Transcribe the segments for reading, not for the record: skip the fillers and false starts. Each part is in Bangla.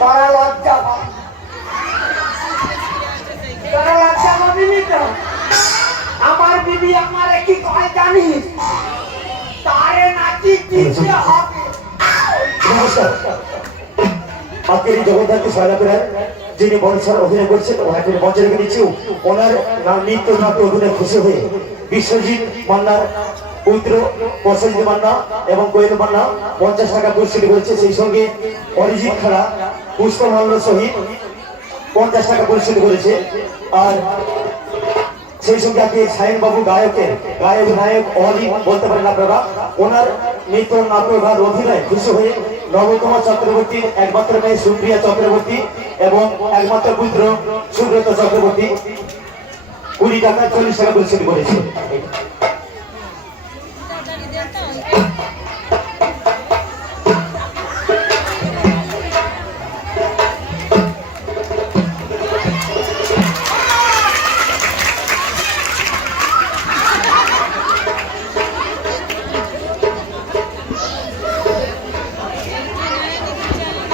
তারা লজ্জা পাবে, তারা লজ্জা পাবিনি তো। আমার বিবি আমার কি কয় জানিস, তারে নাকি দিতে হবে। নমস্কার, আজকের এই জগদ্ধাত্রী সয়লাপুরের যিনি বনসার অভিনয় করছেন ওনাকে মঞ্চে রেখে দিচ্ছি। ওনার নৃত্য নাট্য অভিনয় খুশি হয়ে বিশ্বজিৎ মান্নার পুত্র প্রসেনজিৎ মান্না এবং কোয়েল মান্না 50 টাকা পুরস্কৃত করেছে। সেই সঙ্গে অরিজিৎ খাড়া পুষ্পমাল্য সহিত 50 টাকা পুরস্কৃত করেছে। আর সেই সঙ্গে আজকে সায়ন বাবু গায়ক নায়ক অলিম বলতে পারেন আপনারা, ওনার নৃত্য নাট্য গান অভিনয় খুশি হয়ে নবকুমার চক্রবর্তীর একমাত্র মেয়ে সুপ্রিয়া চক্রবর্তী এবং একমাত্র পুত্র সুব্রত চক্রবর্তী 20 টাকা 40 টাকা পুরস্কৃত করেছে।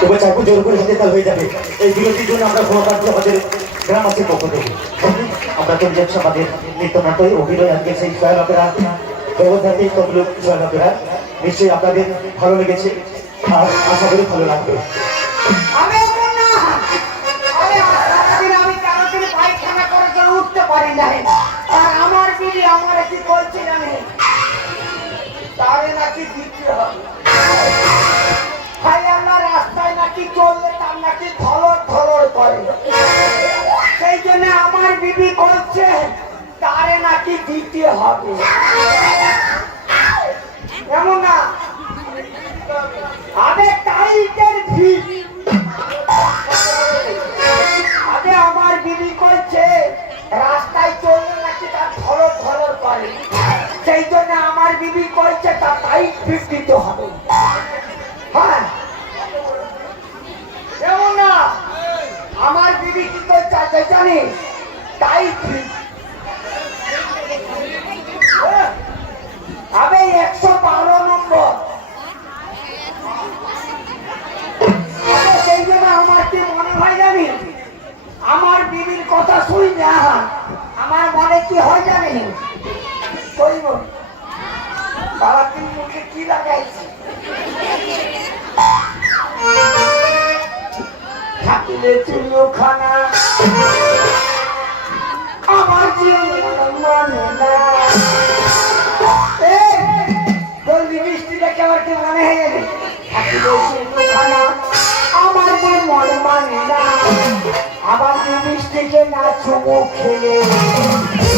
তবে চাকু জোর করে হাতে তাল হয়ে যাবে। এই বিরতির জন্য আমরা ক্ষমা প্রার্থী আমাদের গ্রামবাসীর পক্ষ থেকে আমরা চলে যাচ্ছি আমাদের নৃত্যনাট্য অভিনয়। আজকে সেই সয়লাপেরা জগদ্ধাত্রী তমলুক সয়লাপেরা নিশ্চয়ই আপনাদের ভালো লেগেছে আর আশা করি ভালো লাগবে। উঠতে পারি না, আর আমার বিবি আমার কি বলছে জানে, তারে নাকি দিতে হবে। রাস্তায় নাকি চললে তার নাকি ধলর ধলর করে, সেই জন্য আমার বিবি বলছে তারে নাকি দিতে হবে। এমন না আগে টাইটের ভিড়, আগে আমার বিবি করছে রাস্তায় চললে নাকি তার ধলর ধলর করে, সেই জন্য আমার বিবি করছে তার টাইট ভিড় দিতে হবে। হ্যাঁ না, আমার বিবি কি করছে জানিস, টাইট আবে 112 নম্বর। সেই জন্য আমার কি মনে হয় জানি, আমার বিবির কথা শুই না, আমার মনে কি হয় জানি, কইব বাবা তুই মুখে কি লাগাইছি, থাকিলে চিড়িয়াখানা আমার জীবন মানে না। জলদি বৃষ্টি দেখে আমার কি মনে হয়ে যাবে, থাকিলে চিড়িয়াখানা আমার মন মানে না। আবার বৃষ্টিকে না চুমু খেলে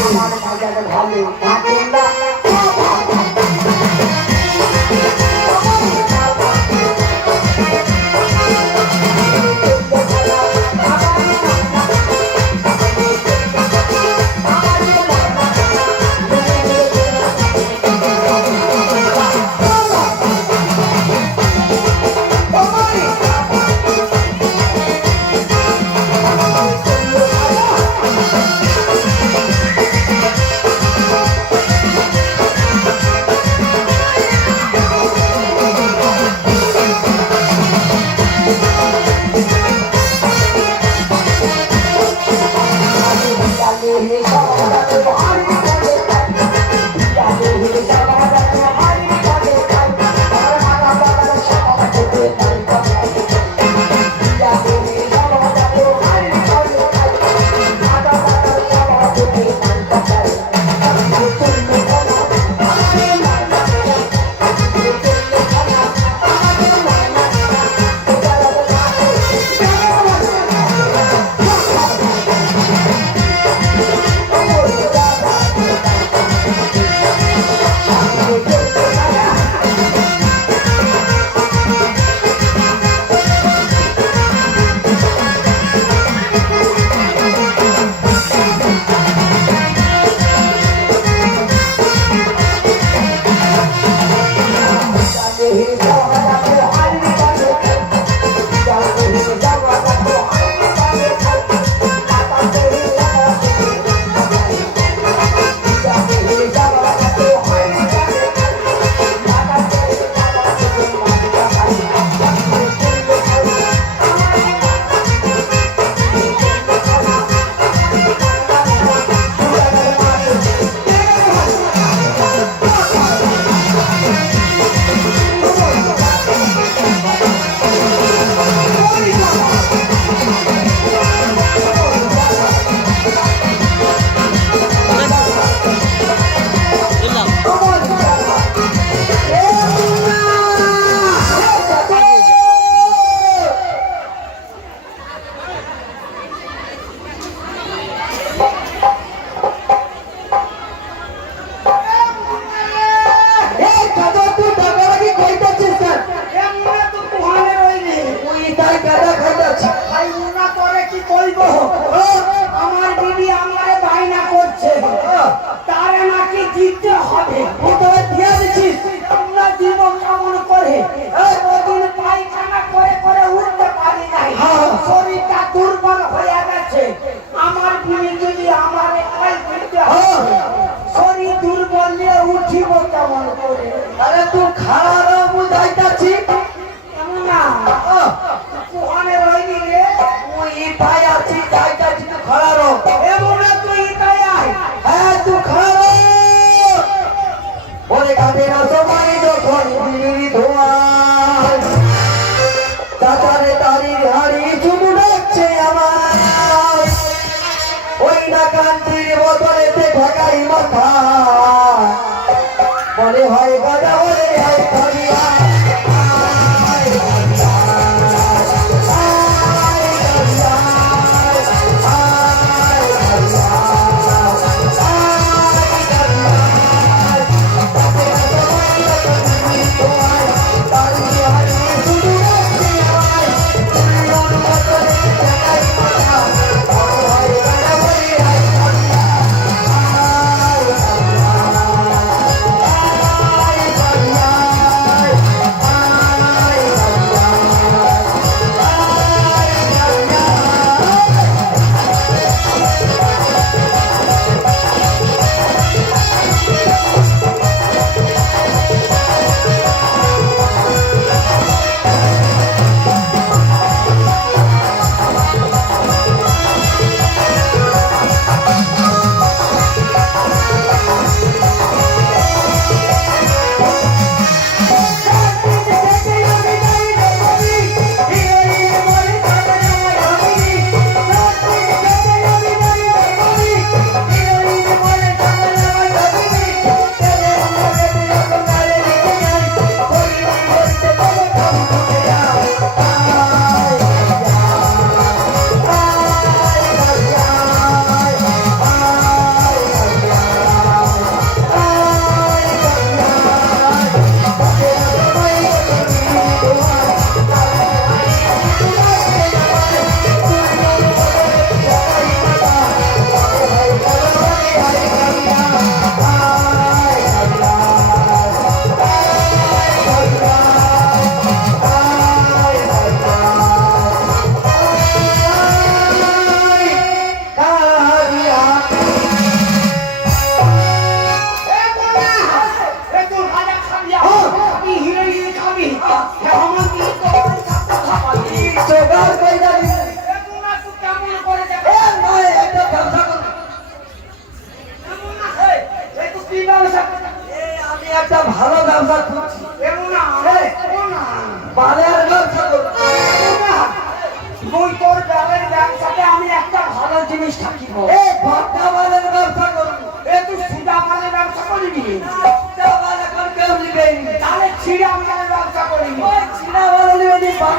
আমার বাজারে ভালো থাকে না।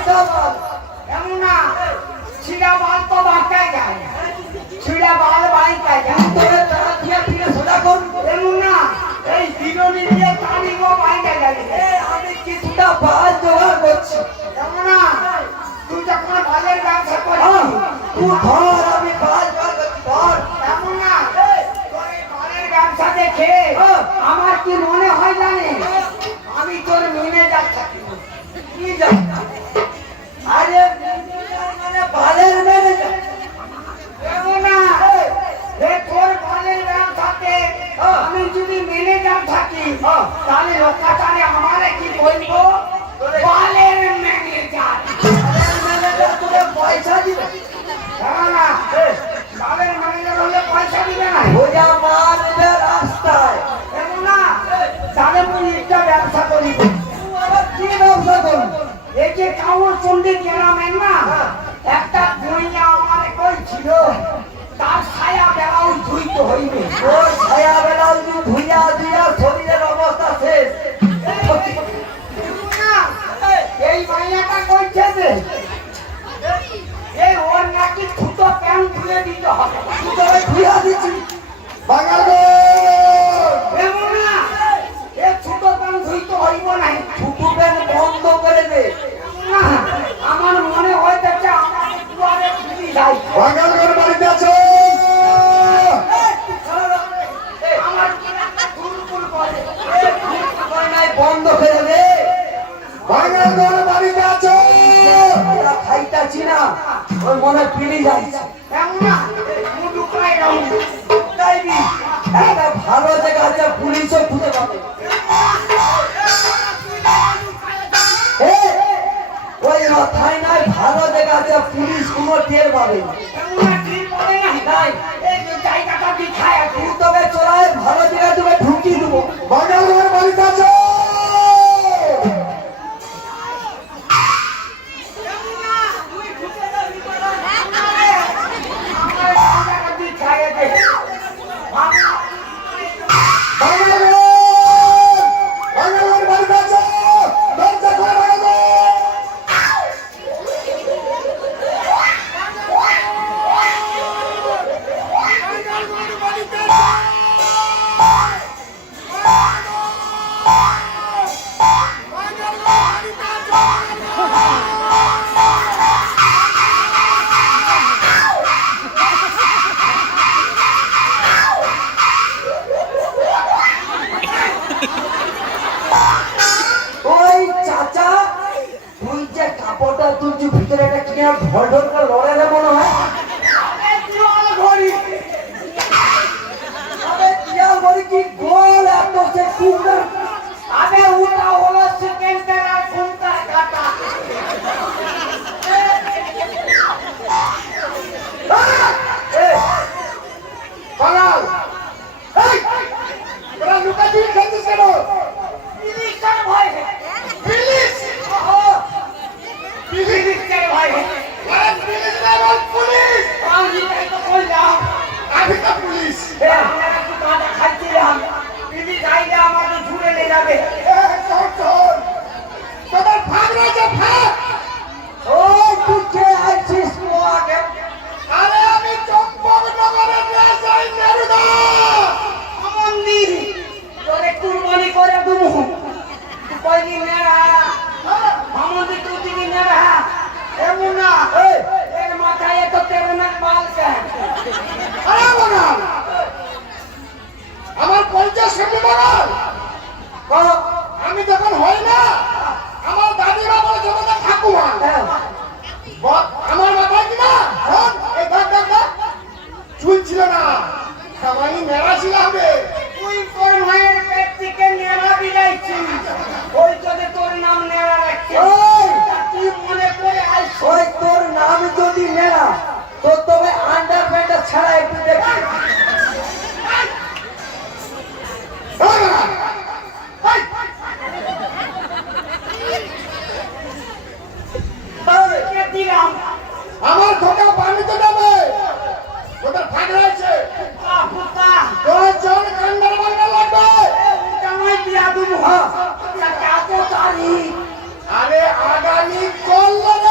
বাঁকা বাল। এমন না ছিড়া বাল তো বাঁকায় যায়, ছিড়া বাল বাইকায় যায়। তোরে টাকা দিয়ে ফিরে সোজা কর। এমন না এই বিরোধী দিয়ে তালিমও বাইকায় যায়। আমি কিছুটা বাল জোগাড় করছি। এমন না তুই যখন বালের ব্যবসা করছিস, তুই ধর, আমি বাল জোগাড় করছি, ধর। এমন না তোর এই বালের ব্যবসা দেখে আমার কি মনে হয় জানিস, আমি তোর ম্যানেজার থাকি। কি জানি? আরে মানে বালের ম্যানেজার। এমন না এ তোর বালের ব্যবসাতে আমি যদি ম্যানেজার থাকি তাহলে লোকাচারে আমারে কি বলবো, বালের ম্যানেজার। বালের ম্যানেজার তোকে পয়সা দিবে। এমন না বালের ম্যানেজার হলে পয়সা দিবে না। সোজা মারবে রাস্তায়। এমন না তাহলে তুই একটা ব্যবসা করিব। তুই আবার কি ব্যবসা করবি? এই যে কাউর চন্ডী গ্রামের না একটা দুইয়া আমার কই ছিল, তার ছায়া বেলাও ধুইতে হইবে। ওর ছায়া বেলাও তুই ধুইয়া দিয়া শরীরের অবস্থা শেষ। না, এই মাইয়াটা কইছে যে এই ওর নাকি ছোট প্যান্ট খুলে দিতে হবে। তুই তোরে ধুইয়া দিচ্ছি। বাঙাল এমন না এই ছোট প্যান্ট ধুইতে হইব নাই। ছুটু প্যান্ট বন্ধ করে দে। না আমার মনে হইতেছে আমাকে দুয়ারে ফিরি যাই। বাঙাল বাড়িতে আছো? আমার দুর্বল করে নাই বন্ধ করে দে। বাঙাল বাড়িতে আছো? আমরা খাইতাছি না, ওর মনে পিড়ি যাচ্ছে। এমন না মুডু খাই রাউন্ড তাইবি একটা ভালো জায়গা আছে, পুলিশও খুঁজে পাবে। ওই মাথায় নাই ভালো জায়গা আছে, পুলিশ কোনো টের পাবে না। এমন না ঠিক বলে নাই এই যে জায়গাটা দিখায় আছে। তুই তবে চলায় ভালো জায়গায় তোকে ঢুকিয়ে দেবো। বাঙাল বাড়িতে আছো? আমার জায়গাটা দিখায় আছে। বাঙাল বাড়িতে আছো? দরজা খুলে রাখো। ওই চাচা, তুই যে কাপড়টা তুলছি ভিতরে একটা কি আর ঢল ঢল করে লড়ে রে মনে হয়। আরে কিয়া বলি কি গোল এত সে কুকুর। আবে ওটা হলো সেকেন্ডের আর ঘন্টার কাটা। বাঙাল এই তোরা লুকাচুরি খেলছিস কেন? পুলিশের ভয় হে। পুলিশ পুলিশের ভয় হে। আরে পুলিশ না বল পুলিশ। আমি তো কইলাম আমি তো পুলিশ। আমরা একটু কাটা খাইছিলাম, পুলিশ আইলে আমাদের ঘুরে নিয়ে যাবে। তোদের ভাগ রয়েছে ভাগ। ওই তুই কে আছিস আগে? আরে আমি চম্পকনগরের রাজাই নেরুদা। মন্দির তোরে কুরবানি করে দেবো। তুই কইলি মেরা আমাদের তুই দিবি মেরা। এমন না এর মাথায় তো তেরে না বাল কে। আরে বাঙাল আমার পরিচয় শুনবি বাঙাল? আমি যখন হই না আমার দাদিমা বলে জমাতে ঠাকুমা আমার মাথায় কি না এই দেখ চুল ছিল না, আমি মেরা ছিলাম রে। তুই তোর মায়ের পেট থেকে নেড়া বিলাইছিস, ওই জন্য তোর নাম নেড়া রাখছে। তুই মনে করে আইস ওই তোর নাম যদি মেরা, তো তবে আন্ডার প্যান্টটা ছাড়া একটু দেখি। দিলাম। আমার ঘোটা পানিতে যাবে, ওটা ফাঁক রয়েছে। পুতা তোর জন কান্ডার বান্ডার লাগবে। জামাই দিয়া দেবো। এত তারিখ আরে আগামী কল্যাণে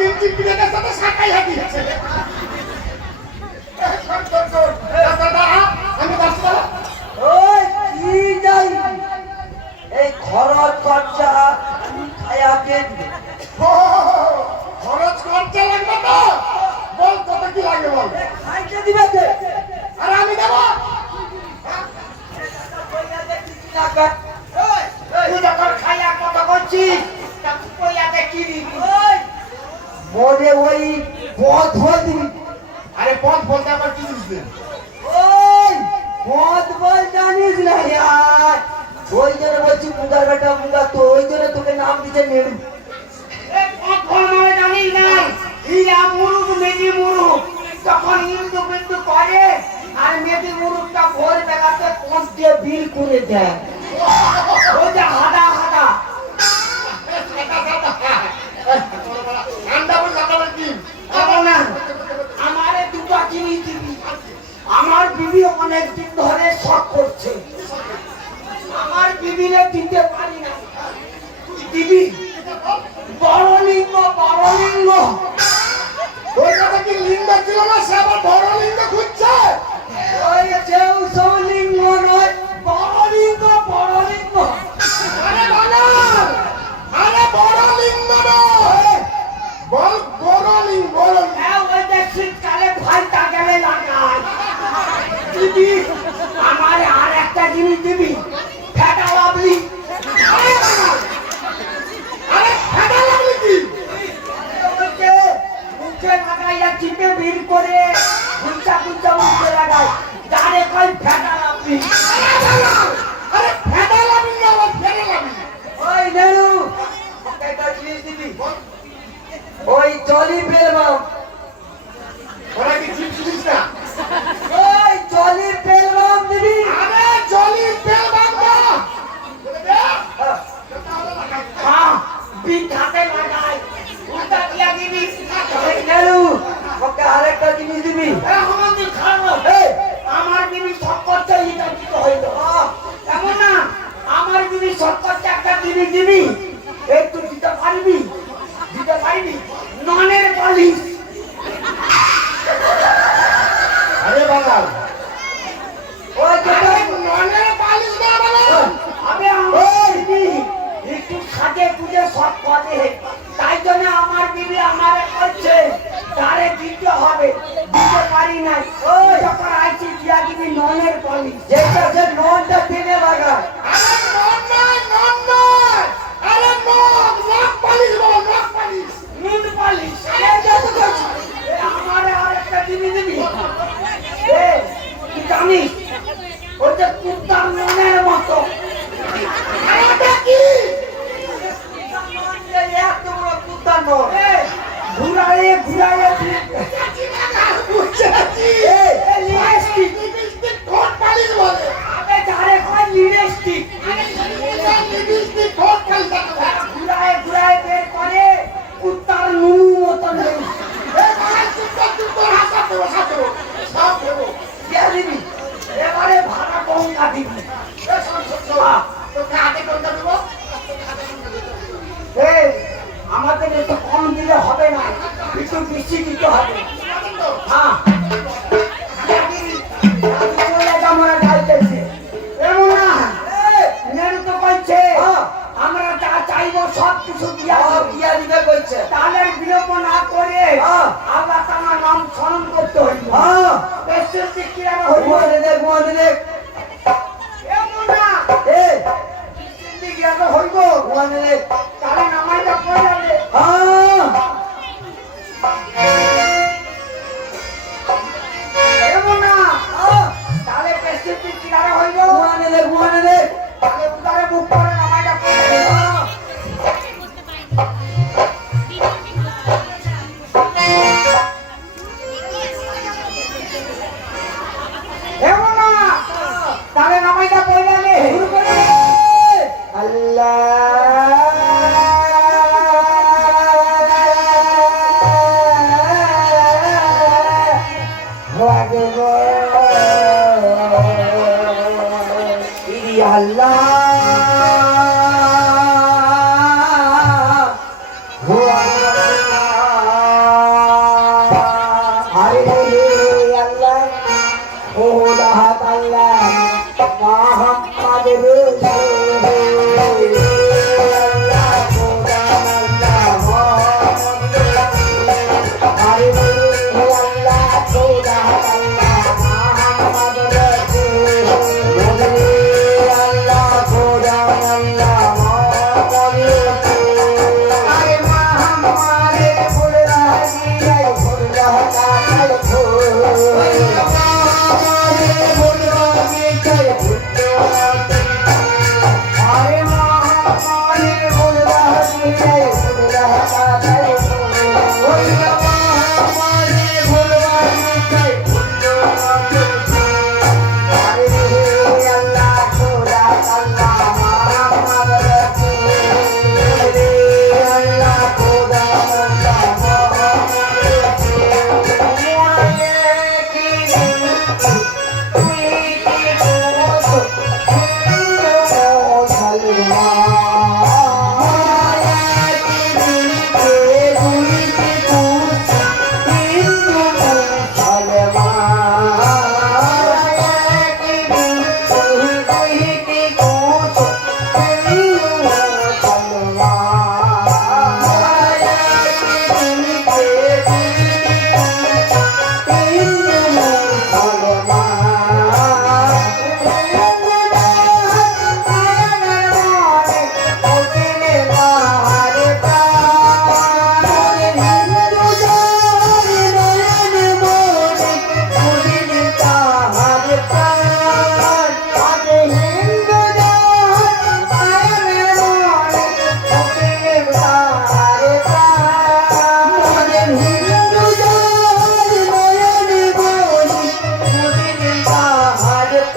দিন টিপিনের সাথে সাকাই হাতিয়েছে দাদা আমি বাচ্চা ওই কি যাই এই খরচ খরচা খায়াকে খরচ খরচা লাগবে তো বল কত কি লাগে বল খাইতে দিবে কে আর আমি দেবো তুই যখন খাইয়া কত করছিস তা তুই কইয়াতে কি দিবি মোরে ওই পথ দিবি আরে পথ বলতে আবার কি জিনিস দেন ওই পথ বল জানিস না यार ওই জন্য বলছি মুগার বেটা মুগা তো ওই জন্য তোকে নাম দিতে নেড়ু এ কত মানে জানিস না ইয়া মুরুগ মেজি মুরুগ যখন ইন্দু বিন্দু করে আর মেজি মুরুগটা ভোর বেলাতে কোন দিয়ে বিল করে দেয় ওই যে হাদা হাদা ঠান্ডা বল ঠান্ডা বল কি আমার না আমারে দুটো জিনিস দিবি আমার বিবি অনেক দিন ধরে শখ করছে আমার বিবিরে দিতে পারি না তুই দিবি বড় লিঙ্গ ওই কথা কি লিঙ্গ ছিল না সে আবার বড় লিঙ্গ খুঁজছে ওই যেও সব লিঙ্গ নয় বড় লিঙ্গ আরে বাবা আরে বড় লিঙ্গ নয় বল বড় লিঙ্গ বড় লিঙ্গ। হ্যাঁ ওই যে শীতকালে ফাইটা গেলে লাগায় দিবি আমারে আর একটা জিনিস দিবি ফেটা লাভলি আরে বাবা, আরে ফেটা লাগলি কি ওকে মুখে লাগাইয়া চিপে ভিড় করে গুঞ্চা মুখে লাগায় যারে কই ফেটা লাভলি আরে বাবা, আরে ফেটা লাগলি না আবার ফেটা লাগলি ওই নেড়ু একটা জিনিস দিবি ওই জলি পেলবাম ওরা কি চিপস দিস না ওই জলি পেলবাম দিবি আরে জলি তেল বাবা বলে দে হ্যাঁ বিখাতে লাগায় উল্টা দিয়া দিবি ওই নেড়ু ওকে আরেকটা জিনিস দিবি আমার তুই খাবো আমার বিবি সকরটা এটা কি হইল এমন না আমার বিবি সকরটা একটা দিবি দিবি একটু দিতে পারবি ননের বালিশ আরে বাঙাল ওই যেটা ননের পালিশ না বলে আমি আমার বিবি একটু সাজে পুজে সব করে তাই জন্য আমার বিবি আমারে করছে তারে দিতে হবে দিতে পারি নাই ওই যখন আইছি দিয়া দিবি ননের বালিশ যেটা যে ননটা টেনে লাগায় আরে নন নয় আরে নখ পালিশ বল নখ পালিশ নুন বালিশ এইটা তো করছি আমারে আর একটা জিনিস দিবি তুই জানিস ওই যে কুত্তার ননের মতো আরে এটা কি এত বড় কুত্তা নয় ঘুরাইয়ে লিপস্টিক লিপস্টিক ঠোঁট পালিশ বলে আবে যারে কয় লিপস্টিক লিপস্টিক ঠোঁট পালিশ ঘুরায় বের করে কুত্তার নুনু মতন নেই এই বাঙাল চুপ হাসা দেবো সব দেবো দিয়া দিবি এবারে ভাড়া গঙ্গা দিবি তোকে হাতে কোনটা দেবো এই আমাদের একটু কম দিলে হবে না একটু বেশি দিতে হবে হ্যাঁ চলে যাবো যাইতেছে এমন না নেড়ু তো বলছে আমরা যা চাইবো সব কিছু দিয়া দিবে কইছে তাহলে বিলম্ব না করে আল্লাহ তাআলার নাম স্মরণ করতে হইব হ্যাঁ বেশের দিক কিভাবে হইব ঘুমাতে দে এমন না এই বেশের দিক কিভাবে হইব ঘুমাতে দে তাহলে নামাজটা পড়ে যাবে হ্যাঁ এমন না তাহলে বেশের দিক কিভাবে হইব ঘুমাতে দে তাহলে উদারে মুখ করে নামাজটা পড়ে যাবে এমন না তাহলে নামাজটা পড়ে যাবে শুরু করে আল্লাহ মোহাম্মদ রসুল আল্লাহ খোদা আল্লাহ মোহাম্মদ রসুল আল্লাহ খোদা আল্লাহ মোহাম্মদ রসুল আল্লাহ খোদা আল্লাহ মোহাম্মদ রসুল আরে মোহাম্মদের ফুল রাহিয়ে ফুল রাহাতাল ফুল মোহাম্মদের ফুল রাহিয়ে ফুল রাহাতাল